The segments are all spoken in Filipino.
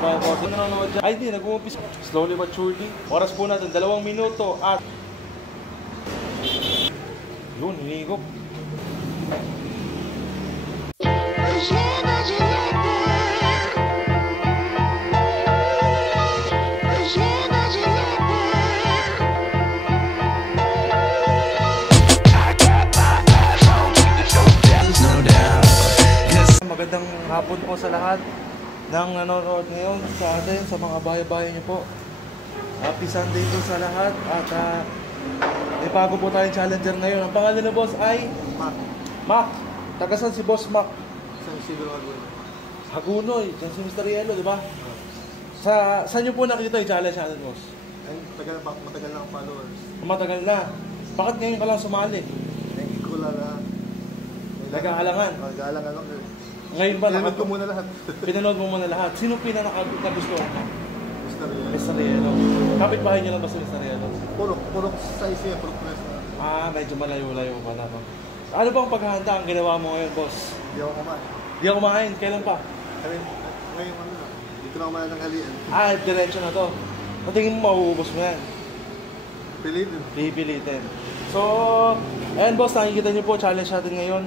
tayo po. Sino nanonood dyan? Ay, hindi. Nag-uumpis. Slowly but surely. Oras po natin. 2 minuto at... Yun, hinigop. Magandang hapon po sa lahat ng nanonood ngayon sa atin, sa mga bahay-bahay niyo po. Happy Sunday po sa lahat at may bago po tayong challenger ngayon. Ang pangalan na boss ay? Mac. Tagasan si Boss Mac? San Isidro Hagunoy. Hagunoy, dyan si Mr. Yelo, di ba? Saan niyo po nakita yung challenge natin, boss? Ay, matagal na ang followers. Matagal na. Bakit ngayon ka lang sumali? Hindi ko lang Nag-aalangan? Nag-aalangan ako. Ngayon ba? Pinanood ko muna lahat. Pinanood mo muna lahat. Sino pinakagustuhan mo? Mr. Yelo. Kapit bahay niyo lang ba si Mr. Yelo? Purok size yan, purok press. Medyo malayo-layo pa naman. Ano bang paghahanda ang ginawa mo ngayon, boss? Hindi ako kumain. Di ako kumain. Kailan pa? Ngayon ano na. Dito na kumain ng halian. Diretso na to. Patingin mo, mauubos mo yan. Pilitin. Pipilitin. So, ayan boss, nakikita niyo po, challenge natin ngayon.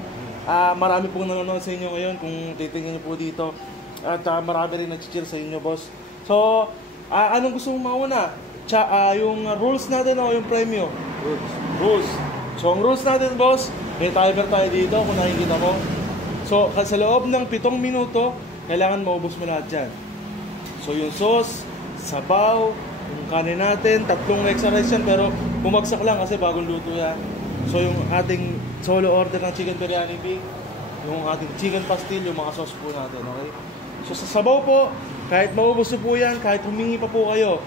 Marami pong nanonood sa inyo ngayon kung titingnan niyo po dito. At marami rin nag-cheer sa inyo, boss. So, anong gusto mong mauna? Yung rules natin o yung premyo? Rules. So, ang rules natin, boss, may timer tayo dito kung nakikita mo. So, sa loob ng 7 minuto, kailangan maubos mo lahat dyan. So, yung sauce, sabaw, yung kanin natin, 3 extra rice yan, pero bumagsak lang kasi bagong luto yan. So, yung ating solo order ng chicken biryani big, yung ating chicken pastil, yung mga sauce po natin, okay? So, sa sabaw po, kahit maubos po yan, kahit humingi pa po kayo,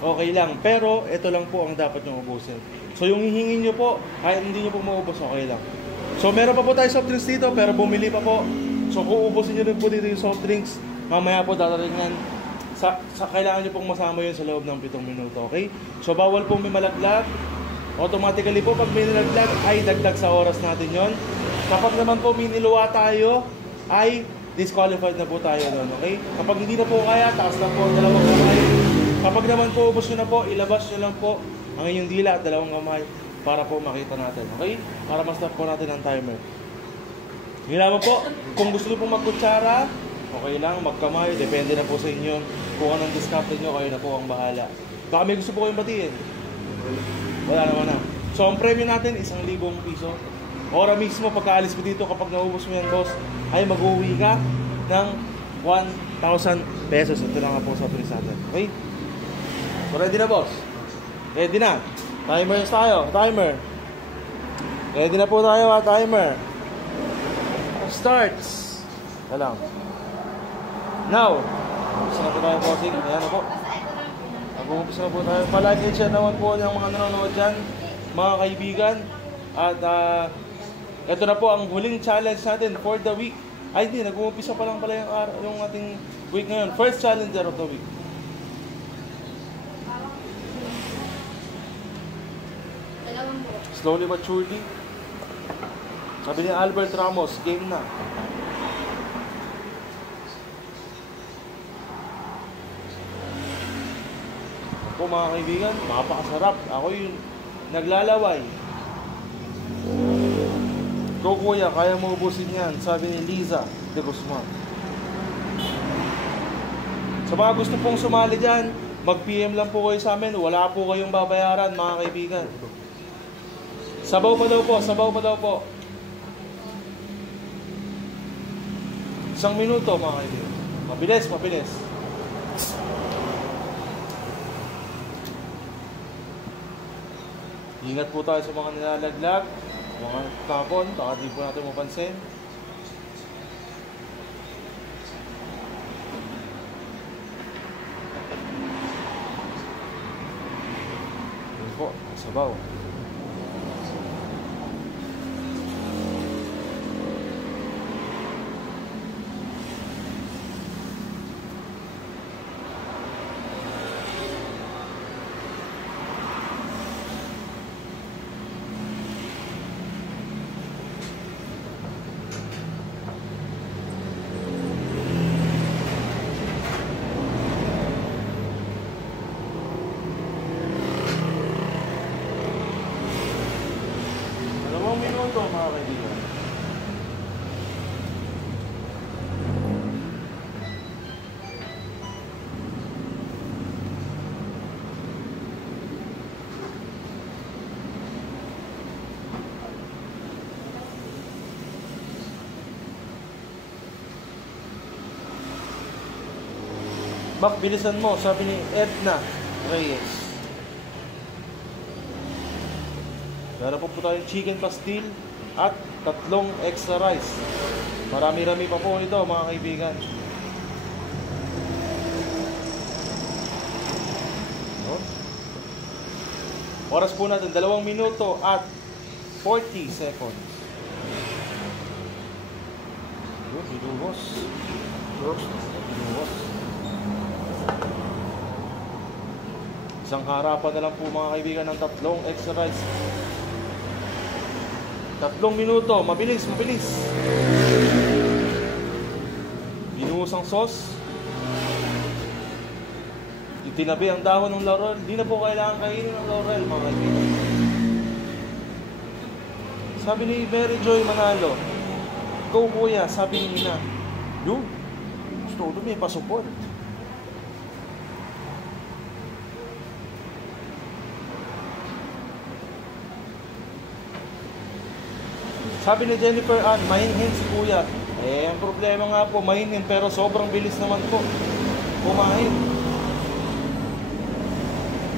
okay lang. Pero, ito lang po ang dapat nyo ubusin. So, yung hihingin nyo po, kahit hindi nyo po maubos, okay lang. So, meron pa po tayo soft drinks dito, pero bumili pa po. So, kung ubusin nyo rin po dito yung soft drinks, mamaya po dadalingan. Kailangan nyo pong masama yun sa loob ng 7 minuto, okay? So, bawal po may malaglag. Automatically po, pag may nilaglag, ay dagdag sa oras natin yon. Kapag naman po may niluwa tayo, ay disqualified na po tayo doon, okay? Kapag hindi na po kaya, taas lang po ang 2 kamay. Kapag naman po ubos nyo na po, ilabas nyo lang po ang inyong dila at 2 kamay para po makita natin, okay? Para ma-stop po natin ang timer. Hindi naman po, kung gusto nyo pong magkutsara, okay lang, magkamay, depende na po sa inyo. Kung anong discount nyo, kayo na po ang bahala. Baka may gusto po kayong batiin. Wala naman na. So, ang premyo natin, 1,000 piso. Ora mismo, pagkaalis mo dito, kapag naubos mo yan, boss, ay mag-uwi ka ng 1,000 pesos. Ito na nga po sa tulis natin. Okay? So, ready na, boss? Ready na. Timers tayo. Timer. Ready na po tayo, timer. Starts. Ito lang. Now. Gusto na po tayo, bossing. Ayan na po. Mag-uumpisa na po tayo. Palagi siya naman po yung mga nanonood dyan, mga kaibigan. At ito na po ang huling challenge natin for the week. Ay hindi, nag-uumpisa pa lang pala yung ating week ngayon. First challenger of the week. Slowly but surely. Sabi ni Albert Ramos, game na. Ako mga kaibigan, mapakasarap. Ako yung naglalaway. Go kuya, kaya mo ubusin yan, sabi ni Liza de Guzman. Sa mga gusto pong sumali dyan, mag-PM lang po kayo sa amin. Wala po kayong babayaran mga kaibigan. Sabaw pa daw po, sabaw pa daw po. 1 minuto mga kaibigan. Mabilis, mabilis. Ingat po tayo sa mga nilalaglag, mga tapon, baka di po natin mapansin. Yun po, sabaw. Mac, bilisan mo, sabi ni Edna Reyes. Meron po tayong chicken pastil at 3 extra rice. Marami-rami pa po ito mga kaibigan. Oras po natin, 2 minuto at 40 seconds. Yun, binuhos. Binuhos. Isang harapan na lang po mga kaibigan ng 3 extra rice. 3 minuto, mabilis, mabilis. Binuhos ang sauce. Tinabi ang dahon ng laurel. Hindi na po kailangan kainin ng laurel, mga kaibigan. Sabi ni Mary Joy Manalo, "Go kuya," sabi ni Ina. Yun, gusto ko may pasuport. Sabi ni Jennifer Ann, "Mahinhin si kuya." Ang problema nga po, mahinhin pero sobrang bilis naman po kumain.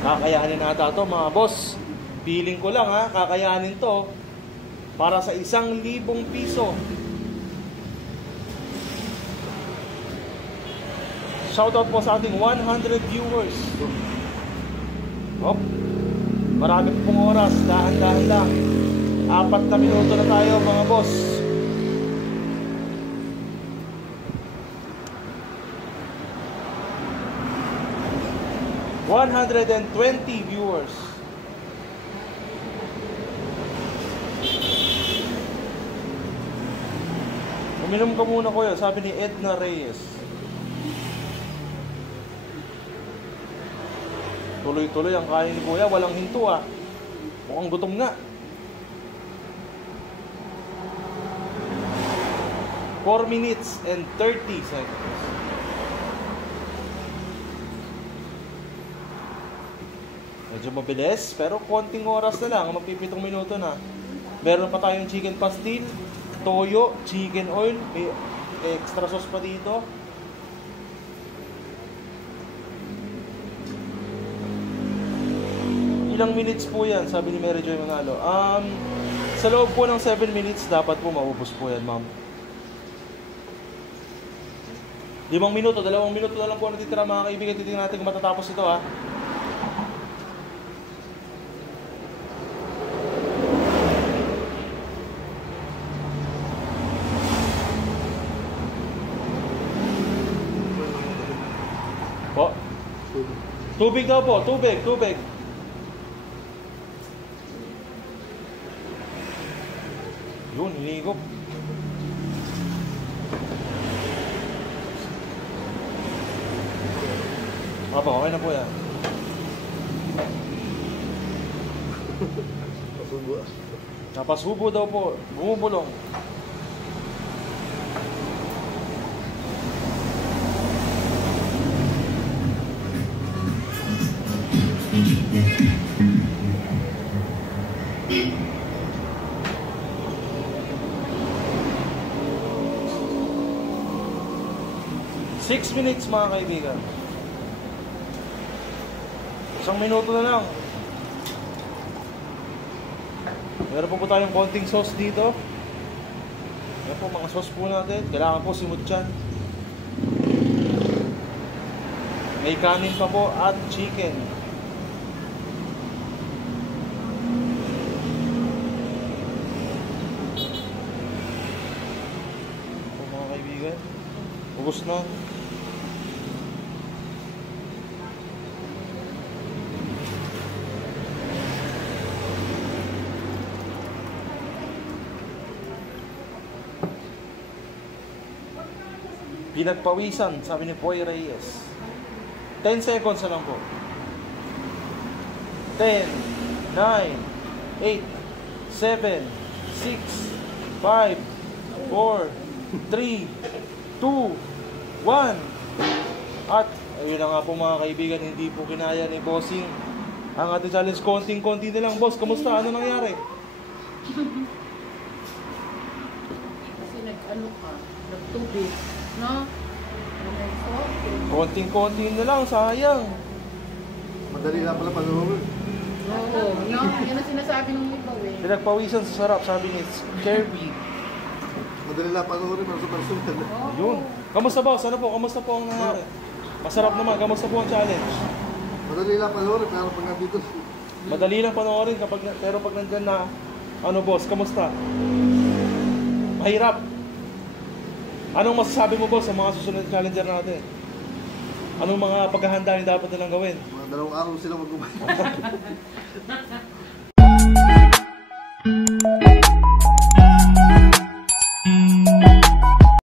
Kakayanin nata to mga boss. Feeling ko lang kakayanin to para sa 1,000 piso. Shoutout po sa ating 100 viewers. Marami pong oras, dahan-dahan lang. 4 na minuto na tayo mga boss. $120 viewers. Uminom ka muna kuya, sabi ni Edna Reyes. Tuloy-tuloy ang kain ni kuya, walang hinto Mukhang gutom nga. 4 minutes and 30 seconds. Medyo mabilis, pero konting oras na lang, magpipitong minuto na. Meron pa tayong chicken pastil, toyo, chicken oil, may extra sauce pa dito. Ilang minutes po yan, sabi ni Mary Joy Manalo. Sa loob po ng 7 minutes, dapat po maubos po yan, ma'am. 5 minuto, 2 minuto na lang po natitira mga kaibigan. Titingnan natin kung matatapos ito Po. Tubig daw po, tubig. Yun, hinigop. Okay na po yan. Napasubo daw po, bumubulong. Six minutes mga kaibigan. 1 minuto na lang. Meron po tayong konting sauce dito. Ayan po mga sauce po natin. Kailangan po simutyan. May kanin pa po at chicken. Ito mga kaibigan. Ubus na. Pinagpawisan, sabi ni Poy Reyes. 10 seconds na lang po. 10, 9, 8, 7, 6, 5, 4, 3, 2, 1. At ayun na nga po mga kaibigan, hindi po kinaya ni Bossing ang ating challenge. Konting-konti na lang. Boss, kamusta? Ano nangyari? Kasi nag-ano ka, nagtubig, no? Konting-konti na lang, sayang. Madali lang pala panoorin. Oo, yun ang sinasabi ng iba eh. Pinagpawisan sa sarap, sabi ni Kirby. Madali lang panoorin, pero super super. Yun. Kamusta boss? Ano po? Kamusta po ang nangyari? Masarap naman. Kamusta po ang challenge? Madali lang panoorin, pero pag nandito, Madali lang panoorin pero pag nandyan na, ano boss, kamusta? Mahirap. Anong masasabi mo boss sa mga susunod na challenger natin? Anong mga paghahanda yung dapat nilang gawin? mga 2 araw sila mag-umay.